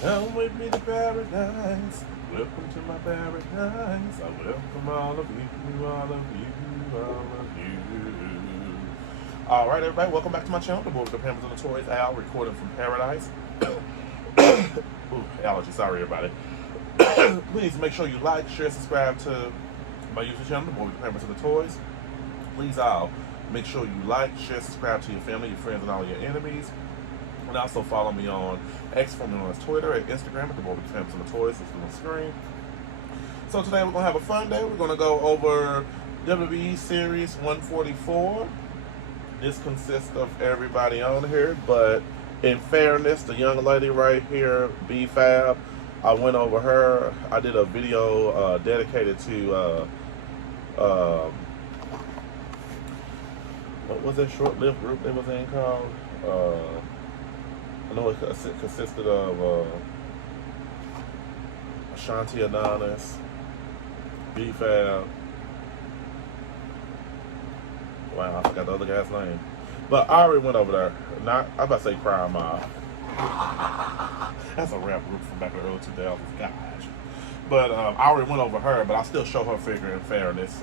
Come with me to paradise. Welcome to my paradise. I welcome all of you, all of you, all of you. All right, everybody, welcome back to my channel, The Boy with the Pampers and the Toys. Al, recording from paradise. Ooh, allergy. Sorry, everybody. Please make sure you like, share, subscribe to my YouTube channel, The Boy with the Pampers and the Toys. Please, Al, make sure you like, share, subscribe to your family, your friends, and all your enemies. And also follow me on X, formerly known as Twitter, at Instagram at The Boy with the Pampers and the Toys. It's on the screen. So today we're going to have a fun day. We're going to go over Wwe Series 144. This consists of everybody on here, but in fairness, the young lady right here, B-Fab, I went over her. I did a video dedicated to, what was that short-lived group they was in called? I know it consisted of Ashanti Adonis, B-Fab. Wow, I forgot the other guy's name. But I already went over there. I'm about to say Crime Mob. That's a rap group from back in the early 2000s. Gosh. But I already went over her, but I still show her figure in fairness.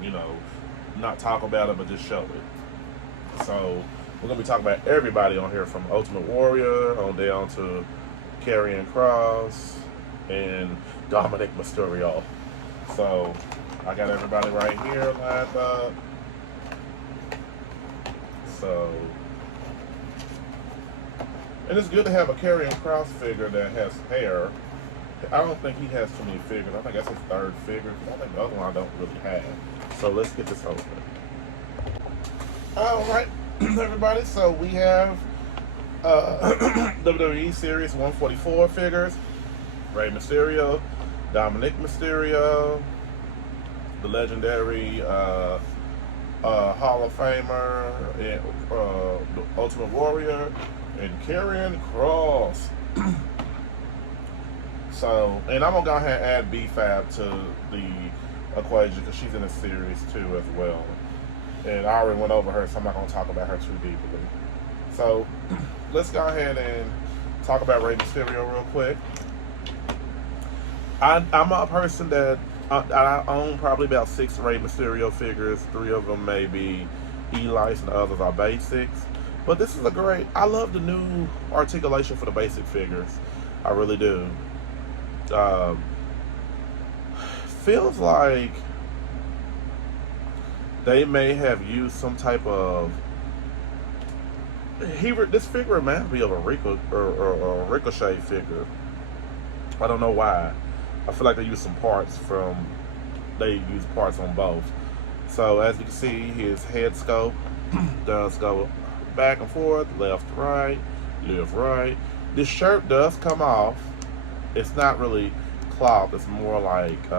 You know, not talk about it, but just show it. So we're going to be talking about everybody on here, from Ultimate Warrior on down to Karrion Kross and Dominic Mysterio. So I got everybody right here lined up. So, and it's good to have a Karrion Kross figure that has hair. I don't think he has too many figures. I think that's his third figure, because I think the other one I don't really have. So let's get this open. All right, everybody. So we have WWE Series 144 figures. Rey Mysterio, Dominic Mysterio, the legendary Hall of Famer, and the Ultimate Warrior, and Karrion Kross. So, and I'm gonna go ahead and add B-Fab to the equation because she's in the series too as well. And I already went over her, so I'm not gonna talk about her too deeply. So, let's go ahead and talk about Rey Mysterio real quick. I'm a person that I own probably about 6 Rey Mysterio figures. 3 of them may be Eli's and the others are basics. But this is a great, I love the new articulation for the basic figures. I really do. Feels like they may have used some type of, this figure reminds me of a Ricochet figure. I don't know why. I feel like they use parts on both. So as you can see, his head scope does go back and forth, left, right. This shirt does come off. It's not really cloth. It's more like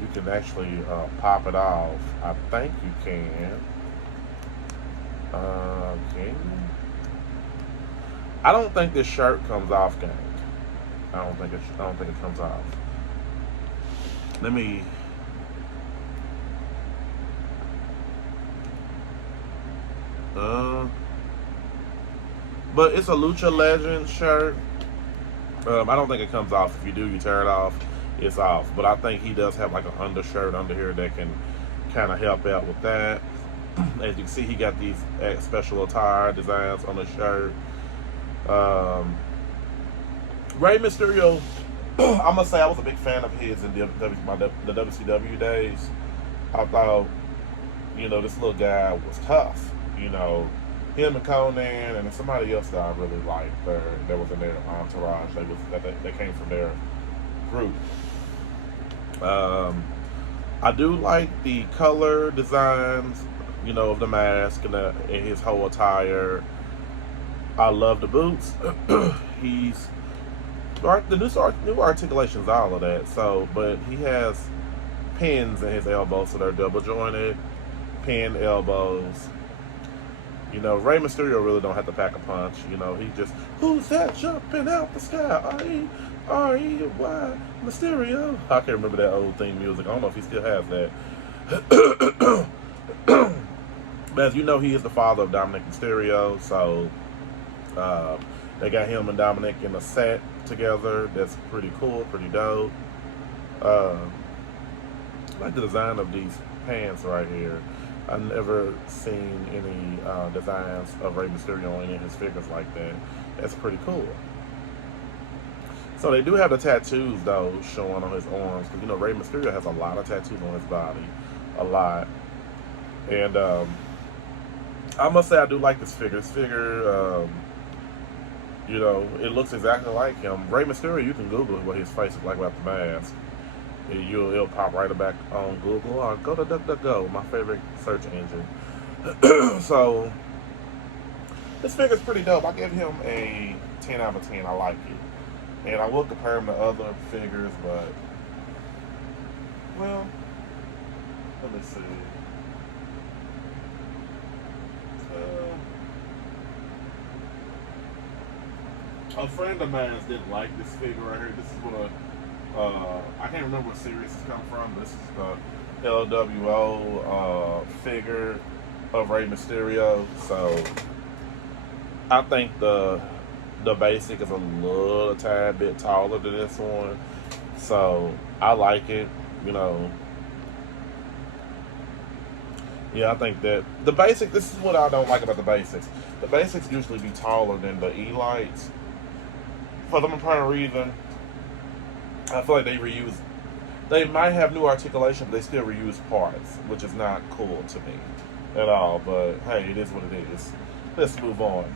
you can actually pop it off. I think you can. Can you? I don't think this shirt comes off, gang. I don't think it comes off. Let me. But it's a Lucha Legend shirt. I don't think it comes off. If you do, you tear it off, it's off. But I think he does have like an undershirt under here that can kind of help out with that. As you can see, he got these special attire designs on the shirt. Rey Mysterio, I must say I was a big fan of his in the WCW days. I thought, you know, this little guy was tough. You know, him and Conan and somebody else that I really liked that was in their entourage. They came from their group. I do like the color designs, you know, of the mask and his whole attire. I love the boots. He's the new articulations, all of that. So, but he has pins in his elbows, so they're double jointed, pin elbows. You know, Rey Mysterio really don't have to pack a punch. You know, he just, who's that jumping out the sky? R-E-Y Mysterio. I can't remember that old theme music. I don't know if he still has that. But as you know, he is the father of Dominic Mysterio. So They got him and Dominic in a set together. That's pretty cool, pretty dope. Uh, I like the design of these pants right here. I've never seen any designs of Rey Mysterio on any of his figures like that. That's pretty cool. So they do have the tattoos though showing on his arms, because you know Rey Mysterio has a lot of tattoos on his body, a lot. And I must say I do like this figure. This figure, you know, it looks exactly like him. Rey Mysterio, you can Google what his face is like without the mask. It'll pop right back on Google or go to DuckDuckGo, my favorite search engine. So this figure's pretty dope. I give him a 10 out of 10. I like it, and I will compare him to other figures, but well, let me see. A friend of mine didn't like this figure right here. This is what I can't remember what series it's come from. This is the LWO figure of Rey Mysterio. So I think the basic is a little tad bit taller than this one. So I like it, you know. Yeah, I think that the basic, this is what I don't like about the basics. The basics usually be taller than the Elites. For some apparent reason, I feel like they might have new articulation, but they still reuse parts, which is not cool to me at all. But hey, it is what it is. Let's move on.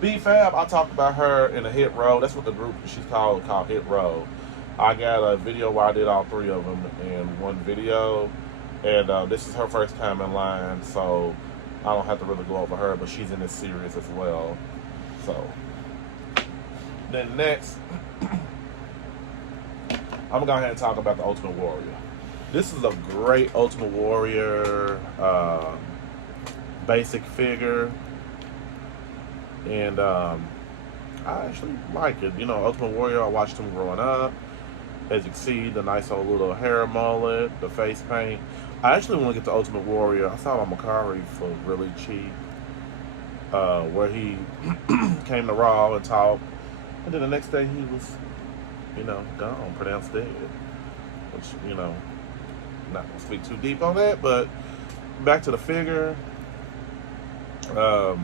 B-Fab, I talked about her in a Hit Row. That's what the group she's called Hit Row. I got a video where I did all three of them in one video. And this is her first time in line, so I don't have to really go over her, but she's in this series as well. So, then next, I'm going to go ahead and talk about the Ultimate Warrior. This is a great Ultimate Warrior basic figure. And I actually like it. You know, Ultimate Warrior, I watched him growing up. As you can see, the nice old little hair mullet, the face paint. I actually want to get the Ultimate Warrior. I saw it on Macari for really cheap. Where he came to Raw and talked. And then the next day he was, you know, gone, pronounced dead. Which, you know, not going to speak too deep on that. But back to the figure. I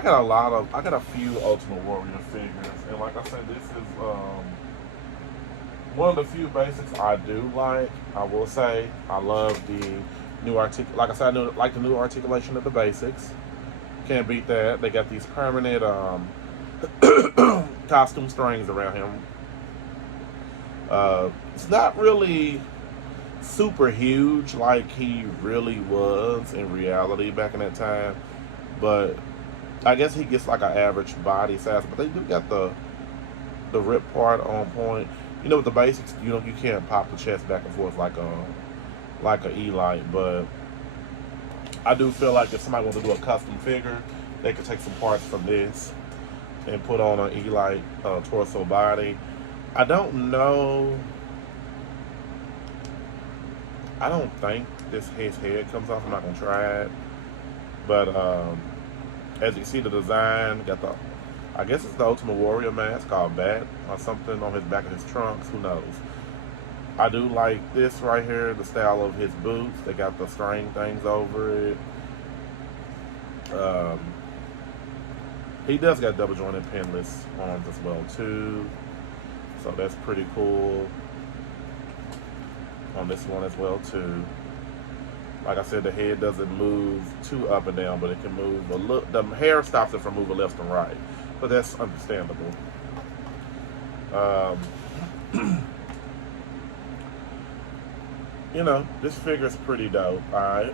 got a few Ultimate Warrior figures. And like I said, this is one of the few basics I do like. I will say I love the new like I said, I like the new articulation of the basics. Can't beat that. They got these permanent costume strings around him. It's not really super huge like he really was in reality back in that time, but I guess he gets like an average body size. But they do got the rip part on point. You know, with the basics, you know, you can't pop the chest back and forth like a Elite, but I do feel like if somebody wants to do a custom figure, they could take some parts from this and put on an Elite torso body. I don't know. I don't think his head comes off. I'm not gonna try it, but as you see, the design got the, I guess it's the Ultimate Warrior mask called Bat or something on his back of his trunks. Who knows? I do like this right here, the style of his boots. They got the string things over it. He does got double jointed pinless arms as well too. So that's pretty cool on this one as well too. Like I said, the head doesn't move too up and down, but it can move a little. The hair stops it from moving left and right, but that's understandable. You know, this figure is pretty dope. Alright.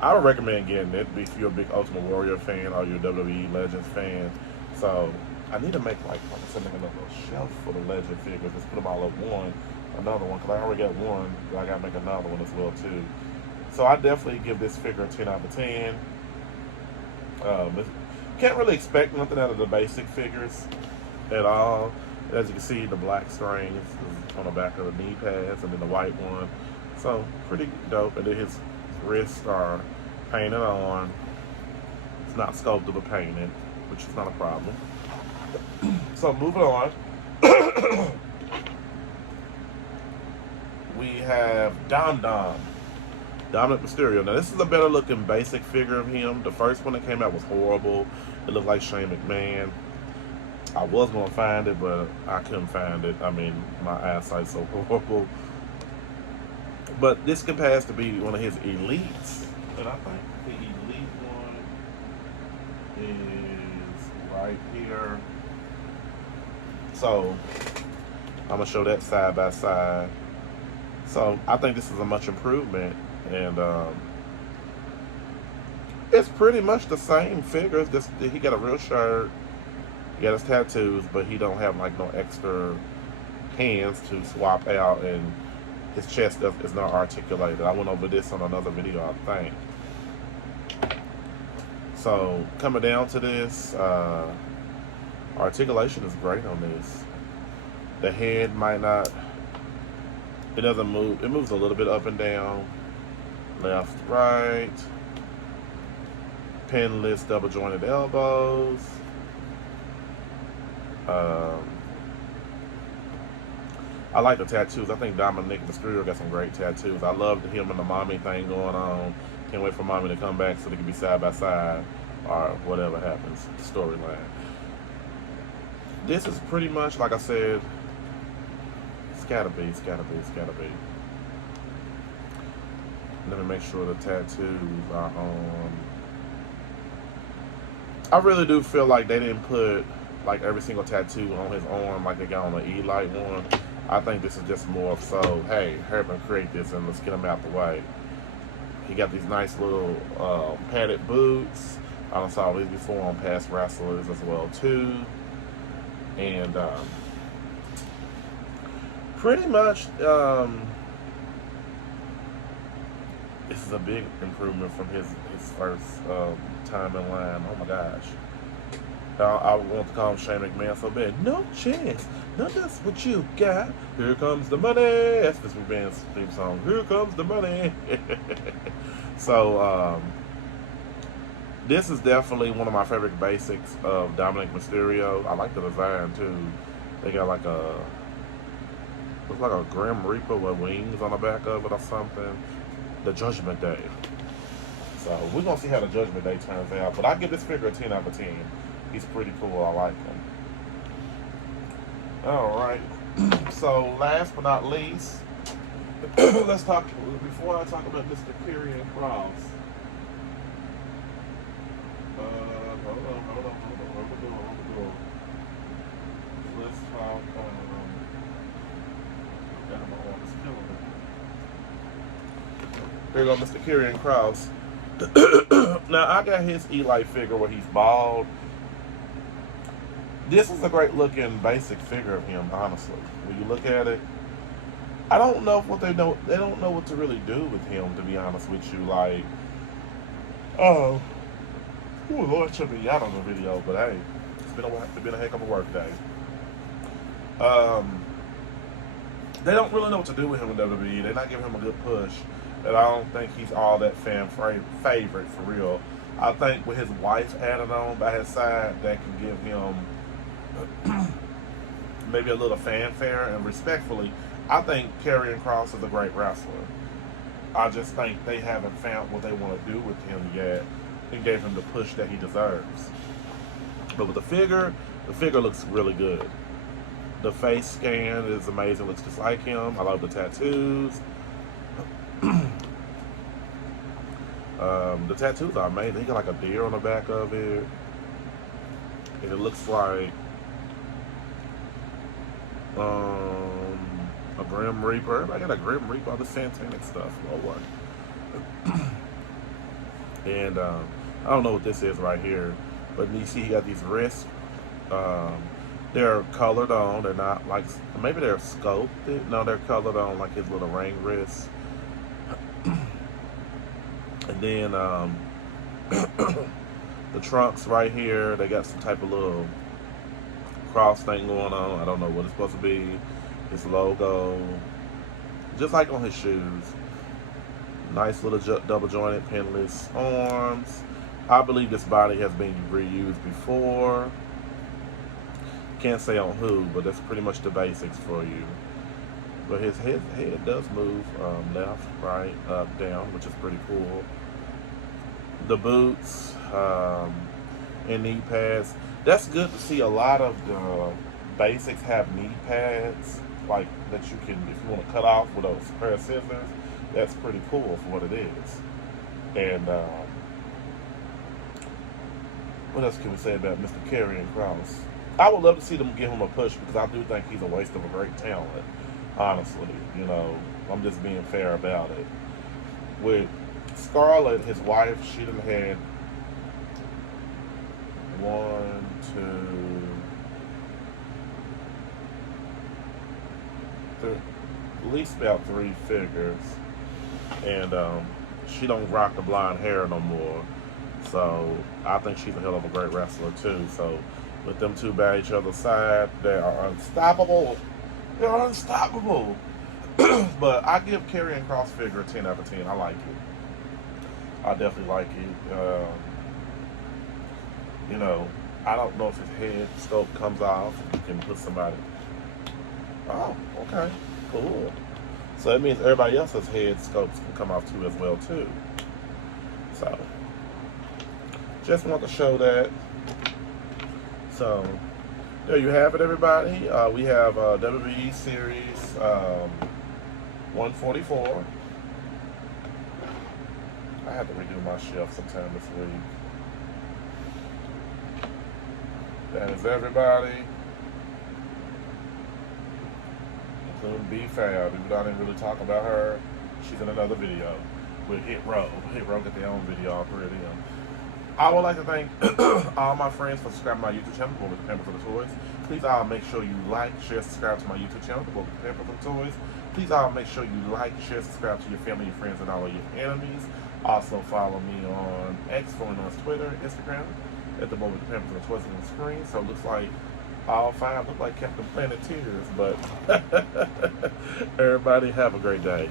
I would recommend getting it if you're a big Ultimate Warrior fan or you're a WWE Legends fan. So I need to make like I said, make another shelf for the Legend figures. Just put them all up another one, because I already got one, but I gotta make another one as well too. So I definitely give this figure a 10 out of 10. Can't really expect nothing out of the basic figures at all. As you can see, the black strings is on the back of the knee pads, and then the white one. So pretty dope. And then his wrists are painted on. It's not sculpted or painted, which is not a problem. So moving on. We have Dominic Mysterio. Now this is a better looking basic figure of him. The first one that came out was horrible. It looked like Shane McMahon. I was going to find it, but I couldn't find it. I mean, my eyesight's so horrible. But this compares to be one of his elites. And I think the elite one is right here. So I'm going to show that side by side. So I think this is a much improvement. And it's pretty much the same figure. It's just he got a real shirt. He got his tattoos, but he don't have like no extra hands to swap out, and his chest is not articulated. I went over this on another video, I think. So coming down to this, articulation is great on this. The head might not, it doesn't move. It moves a little bit up and down, left, right. Pinless, double jointed elbows. I like the tattoos. I think Dominic Mysterio got some great tattoos. I love him and the mommy thing going on. Can't wait for mommy to come back so they can be side by side or whatever happens, the storyline. This is pretty much, like I said, it's gotta be. Let me make sure the tattoos are on. I really do feel like they didn't put like every single tattoo on his arm like they got on the E-Light one. I think this is just more so, hey, hurry up and create this and let's get him out the way. He got these nice little padded boots. I done saw these before on past wrestlers as well too. And pretty much this is a big improvement from his first time in line. Oh my gosh. I want to call him Shane McMahon so bad. No chance. Not just what you got. Here comes the money. That's this McMahon's theme song. Here comes the money. So, this is definitely one of my favorite basics of Dominic Mysterio. I like the design too. They got like a, looks like a Grim Reaper with wings on the back of it or something. The Judgment Day. So we're gonna see how the Judgment Day turns out. But I give this figure a 10 out of 10. He's pretty cool. I like him. All right. So last but not least, let's talk. Before I talk about Mr. Karrion Kross. Hold on. Let's talk. Here you go, Mr. Karrion Kross. Now I got his E-Light figure where he's bald. This is a great looking basic figure of him, honestly. When you look at it, I don't know what they know. They don't know what to really do with him, to be honest with you. Like, oh Lord, should be out on the video, but hey, it's been a heck of a work day. They don't really know what to do with him in WWE. They're not giving him a good push, and I don't think he's all that fan favorite for real. I think with his wife added on by his side, that can give him maybe a little fanfare. And respectfully, I think Karrion Kross is a great wrestler. I just think they haven't found what they want to do with him yet and gave him the push that he deserves. But with the figure looks really good. The face scan is amazing, looks just like him. I love the tattoos. The tattoos are amazing. He got like a deer on the back of it. And it looks like a Grim Reaper. I got a Grim Reaper, all the satanic stuff. Lord. And I don't know what this is right here, but you see he got these wrists. They're colored on. They're not like, maybe they're sculpted. No, they're colored on like his little ring wrists. And then the trunks right here, they got some type of little cross thing going on. I don't know what it's supposed to be. His logo, just like on his shoes. Nice little double jointed pinless arms. I believe this body has been reused before. Can't say on who, but that's pretty much the basics for you. But his head does move left, right, up, down, which is pretty cool. The boots and knee pads. That's good to see. A lot of the basics have knee pads, like that you can, if you want to cut off with a pair of scissors. That's pretty cool for what it is. And what else can we say about Mr. Karrion Kross? I would love to see them give him a push because I do think he's a waste of a great talent. Honestly, I'm just being fair about it. With Scarlett, his wife, she done had one, two, three, at least about 3 figures, and she don't rock the blonde hair no more. So I think she's a hell of a great wrestler too. So with them two by each other's side, they are unstoppable. They're unstoppable. But I give Karrion Kross figure a 10 out of 10. I like it. I definitely like it. I don't know if his head sculpt comes off. You can put somebody. Oh, okay, cool. So that means everybody else's head sculpts can come off too as well too. So just want to show that. So there you have it, everybody. We have Wwe Series 144. I had to redo my shelf sometime this week. That is everybody, including B-Fab. Even though I didn't really talk about her, she's in another video with Hit Row. Hit Row got their own video already. I would like to thank all my friends for subscribing to my YouTube channel, Wwe the Pamper for the Toys. Please all make sure you like, share, subscribe to my YouTube channel, Wwe the Pamper for the Toys. Please all make sure you like, share, subscribe to your family, your friends, and all of your enemies. Also follow me on X, formerly known as Twitter, Instagram, at the Wwe the Pamper for the Toys on the screen. So it looks like all 5 look like Captain Planet Tears, but everybody have a great day.